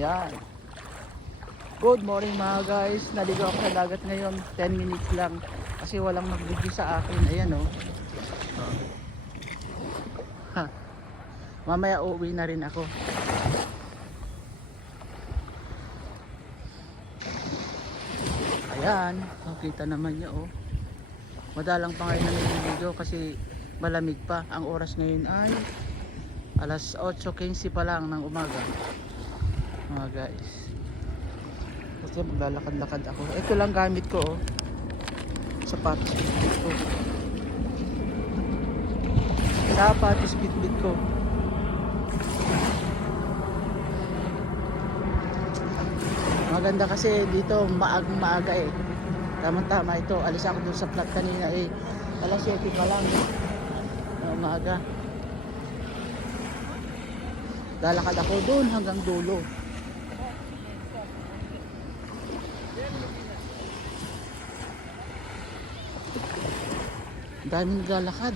Yan. Good morning mga guys. Naligo ako sa dagat ngayon. 10 minutes lang. Kasi walang mag-video sa akin. Ayan oh. Ha. Mamaya uuwi na rin ako. Ayan. Nakita naman niyo oh. Madalang pa ngayon na video kasi malamig pa. Ang oras ngayon ay alas 8:15 pa lang ng umaga. Mga guys. Kasi maglalakad-lakad ako. Ito lang gamit ko oh. Sapatos bitbit ko. Sapatos bitbit ko. Maganda kasi dito maaga eh. Tama-tama ito. Alis ako dun sa plot kanina eh. Alas 7 pa lang. Umaga. Lalakad ako dun hanggang dulo. Daming lalakad.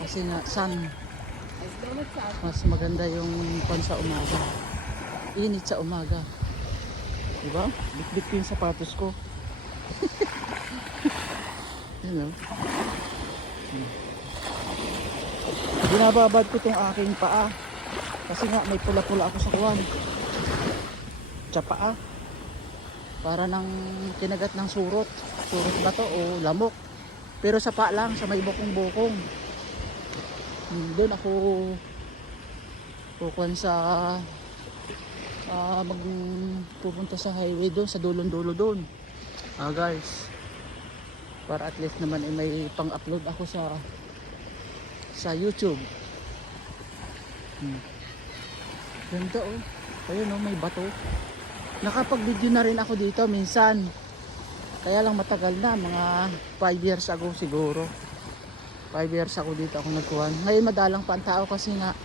Kasi nga sun. Mas maganda yung pan sa umaga. Init sa umaga. Diba? Bit-bit ko yung sapatos ko. Yun o. Binababad ko itong aking paa. Kasi nga may pula-pula ako sa kuwan. Sa paa. Para nang kinagat ng surot. Surot ba to o lamok. Pero sa paa lang, sa may bokong-bokong. Doon ako kukuhan sa pupunta sa highway doon, sa dulong-dulo doon. Guys, para at least naman may pang-upload ako sa YouTube. Ganda oh. Ayun oh, may bato. Nakapag-video na rin ako dito minsan. Kaya lang matagal na, mga 5 years ago siguro. 5 years ako dito ako nagkuhan. Ngayon madalang pa ang tao kasi nga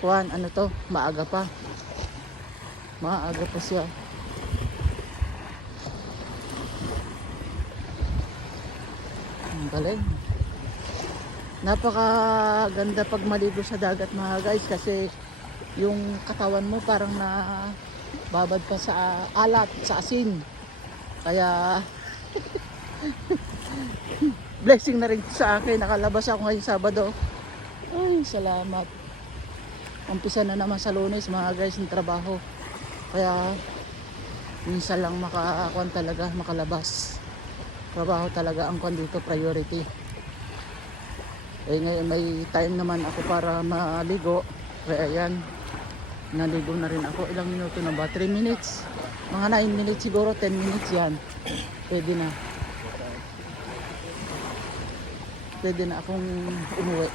kuhan, ano to, maaga pa. Maaga pa siya. Ang galing. Napakaganda pag maligo sa dagat mga guys kasi yung katawan mo parang na babad pa sa alat, sa asin. Kaya blessing na rin sa akin. Nakalabas ako ngayong Sabado. Ay, salamat. Umpisa na naman sa Lunes mga guys ng trabaho. Kaya minsan lang makakuan talaga, makalabas. Trabaho talaga ang kuan dito, priority. Eh ngayon may time naman ako para maligo. Kaya yan, naligo na rin ako. Ilang minuto na ba? 3 minutes? Mga 9 minutes siguro, 10 minutes yan. Pwede na. Pwede na akong umuwi.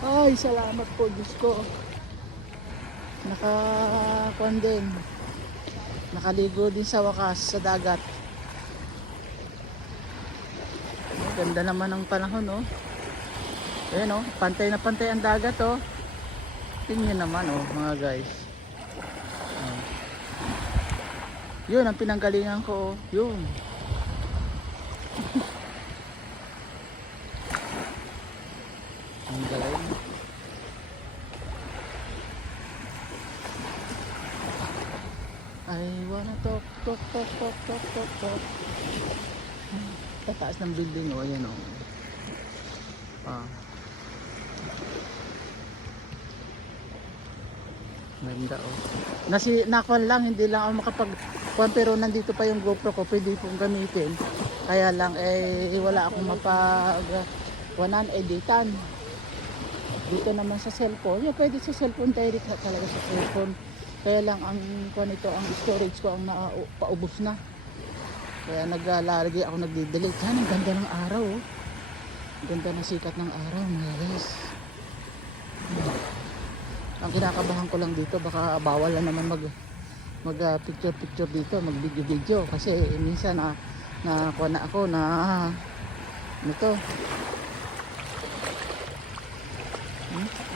Ay, salamat po Diyos ko. Nakakuan din. Nakaligo din sa wakas sa dagat. Ganda naman ang panahon oh. Ayan oh, pantay na pantay ang dagat oh. Tingnan naman oh mga guys. Yun ang pinanggalingan ko. Yun. Ang galing. I wanna talk. Tataas ng building oh. Ayan oh. Ganda oh. Nakuha lang, hindi lang ako makapag-kuhan, pero nandito pa yung GoPro ko, pwede pong gamitin. Kaya lang wala akong mapag-kuhanan, editan. Dito naman sa cellphone, pwede sa cellphone, direct talaga sa cellphone. Kaya lang ang kuhan ito, ang storage ko ang paubos na. Kaya naglalagay ako, nagde-delete. Yan, ang ganda ng araw oh. Ganda ng sikat ng araw mga guys. Ang kinakabahan ko lang dito, baka bawal na naman mag picture dito, mag video kasi minsan kuha na ako na nito.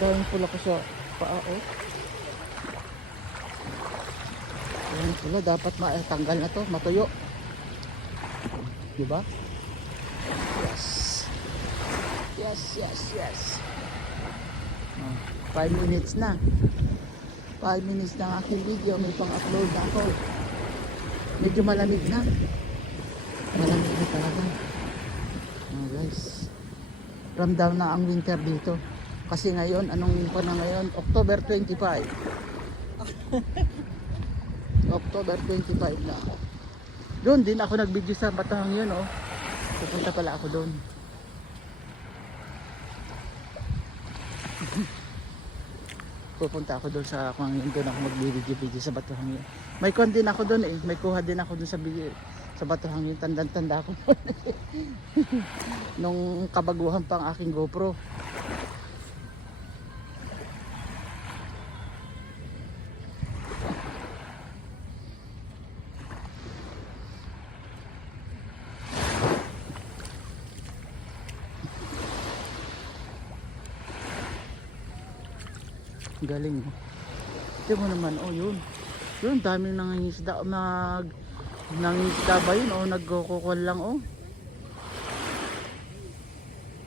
Dahil pula ko sa paa oh. Dahil pula, dapat matanggal na to, matuyo. Diba? yes. Oh, 5 minutes na. 5 minutes na ang aking video. May pang-upload na ako. Medyo malamig na. Malamig na talaga. Oh, guys. Ramdam na ang winter dito. Kasi ngayon, anong pa na ngayon? October 25. October 25 na. Doon din ako nag-video sa Batang yun, oh. Pupunta pala ako doon. Pupunta ako doon sa kung doon ako mag-video sa Batuhangin. May kuha din ako doon eh. May kuha din ako doon sa video sa Batuhangin. Tanda ako nung kabaguhan pang aking GoPro. Galing, oh. Ito mo naman, oh, yun. Yun, daming nangingisda. Nangingisda ba yun? Oh, nagkukukuhan lang, oh.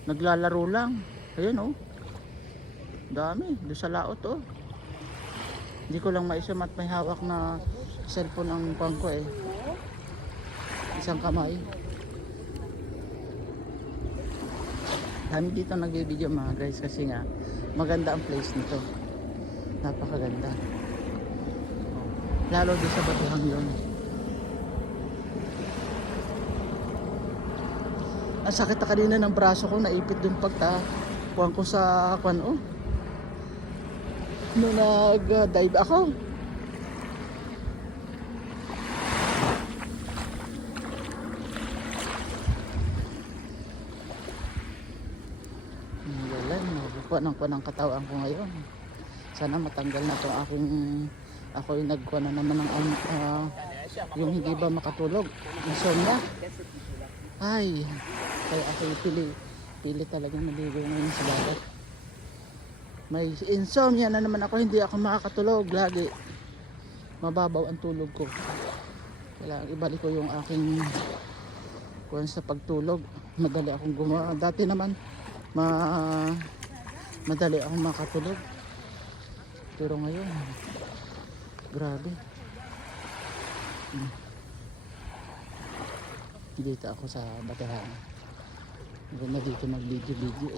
Naglalaro lang. Ayan, oh. Dami, doon sa laot, oh. Hindi ko lang maisumat, may hawak na cellphone ang pangko, eh. Isang kamay. Dami dito nagbibideo, mga guys, kasi nga maganda ang place nito. Napakaganda. Lalo din sa Batuhang yun. Ang sakit na kanina ng braso ko, naipit dun pagtakuhan ko sa kwan, oh. Nung nag-dive ako. Galang, nakukuha ng katawan ko ngayon. Sana matanggal na itong ako yung nagkuha na naman ng yung hindi ba makatulog, insomnia. Ay, kaya ako pili talagang maligo ngayon sa dagat. May insomnia na naman ako, hindi ako makakatulog lagi. Mababaw ang tulog ko. Kailangan ibalik ko yung aking kuha sa pagtulog. Madali akong gumawa. Dati naman madali akong makatulog. Pero ngayon, grabe. Dito ako sa Batahan. Maganda dito mag-video.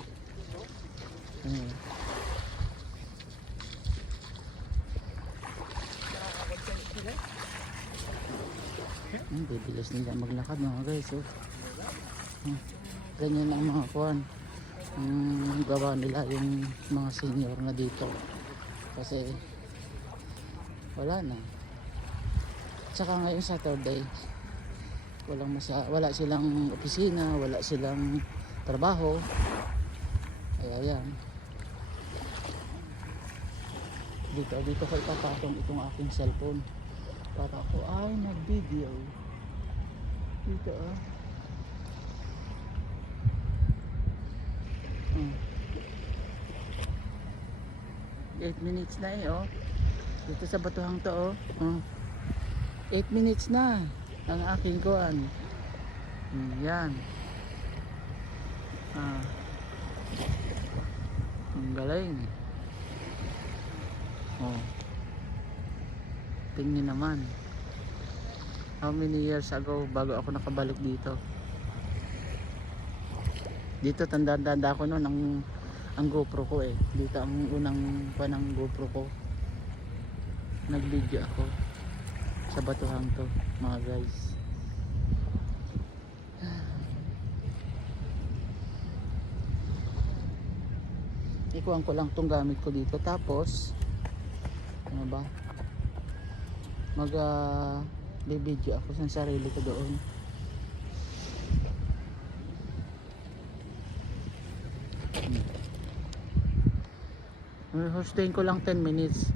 Bibilis nila maglakad, mga guys. Oh. Ganyan ang mga kuwan. Gawa nila yung mga senior na dito. Kasi wala na. Tsaka ngayong Saturday, wala silang opisina, wala silang trabaho. Kaya yan. Dito ko ipapatong itong aking cellphone para ako ay nag-video. Dito, ah. 8 minutes na eh, oh. Dito sa Batuhang to, oh. 8 minutes na ang aking kuwan. Yan. Ang galing. Oh. Tingnan naman. How many years ago bago ako nakabalik dito? Dito tanda-tanda ko noon ang GoPro ko eh. Dito ang unang panang GoPro ko. Nag-video ako sa Batuhang to, mga guys. Ikuhan ko lang tong gamit ko dito. Tapos ano ba? Mag-video ako sa sarili ko doon. Hosting ko lang 10 minutes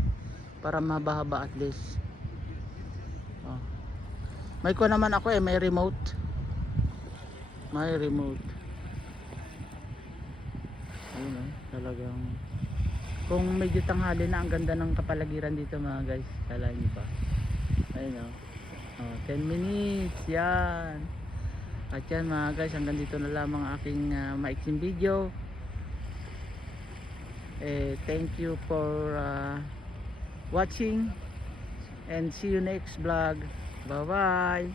para mabahaba at least. Oh. May ko naman ako eh, may remote. Ayun oh, talagang kung medyo tanghali na, ang ganda ng kapalagiran dito, mga guys. Kala niyo ba? Ayun oh. 10 minutes yan. At yan, mga guys, hanggang dito na lamang aking maiksing video. Thank you for watching and see you next vlog. Bye bye.